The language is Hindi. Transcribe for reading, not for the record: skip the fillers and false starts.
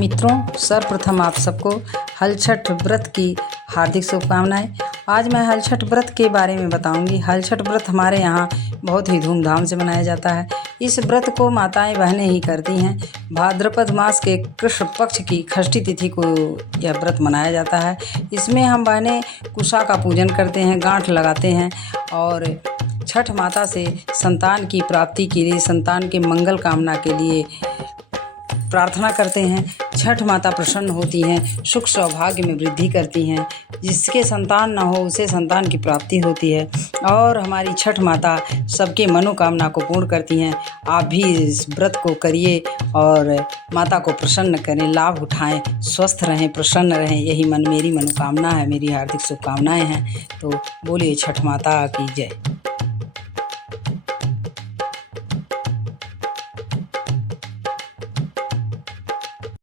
मित्रों, सर्वप्रथम आप सबको हल छठ व्रत की हार्दिक शुभकामनाएं। आज मैं हल छठ व्रत के बारे में बताऊंगी। हल छठ व्रत हमारे यहाँ बहुत ही धूमधाम से मनाया जाता है। इस व्रत को माताएं बहनें ही करती हैं। भाद्रपद मास के कृष्ण पक्ष की षष्ठी तिथि को यह व्रत मनाया जाता है। इसमें हम बहनें कुशा का पूजन करते हैं, गांठ लगाते हैं और छठ माता से संतान की प्राप्ति के लिए, संतान के मंगल कामना के लिए प्रार्थना करते हैं। छठ माता प्रसन्न होती हैं, सुख सौभाग्य में वृद्धि करती हैं। जिसके संतान न हो उसे संतान की प्राप्ति होती है और हमारी छठ माता सबके मनोकामना को पूर्ण करती हैं। आप भी इस व्रत को करिए और माता को प्रसन्न करें, लाभ उठाएं, स्वस्थ रहें, प्रसन्न रहें। यही मेरी मनोकामना है, मेरी हार्दिक शुभकामनाएं हैं। तो बोलिए छठ माता की जय।